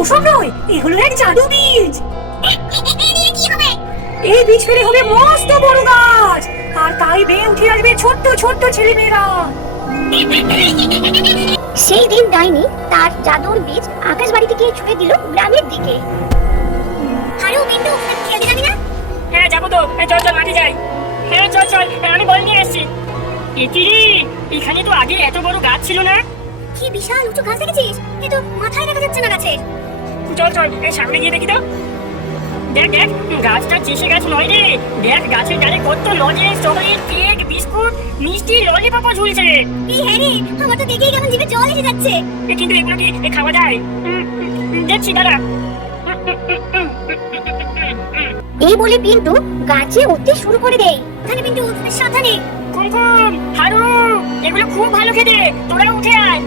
ওসব নয়, এগুলো এক জাদু বীজ। এই বীজ ফেলে হবে মস্ত বড় গাছ, আর তাই বেয়ে উঠে আসবে ছোট্ট ছোট্ট ছেলেমেয়েরা। সেই দিন ডাইনি তার জাদুর বীজ আকাশবাড়ি থেকে ছুড়ে দিল গ্রামের দিকে। আরে ও বিন্দু, খেলতে যাবি না? হ্যাঁ যাবো তো, চল চল মাঠে যাই। হ্যাঁ চল চল, আমি বল নিয়ে এসছি। এখানে তো আগে এত বড় গাছ ছিল না। কি বিশাল উঁচু গাছ দেখেছিস? এ তো মাথায় দেখা যাচ্ছে না গাছের। চল চল, সামনে গিয়ে দেখি তো। দেখ দেখ, গাছটা চেষে গাছ নয় রে। দেখ গাছের ডালে কত লজেন্স, চকলেট, কেক, বিস্কুট, মিষ্টি, ললিপপও ঝুলছে। এই হ্যাঁ রে, আমার তো দেখেই কেমন জিভে জল এসে যাচ্ছে। কিন্তু এগুলো কি খাওয়া যায়? দেখছি দাঁড়া। এই বলে পিন্টু গাছে উঠতে শুরু করে দেয়। এখানে পিন্টু সাবধানে। কুমকুম, হারু, এগুলো খুব ভালো খেতে, তোরা উঠে আয়।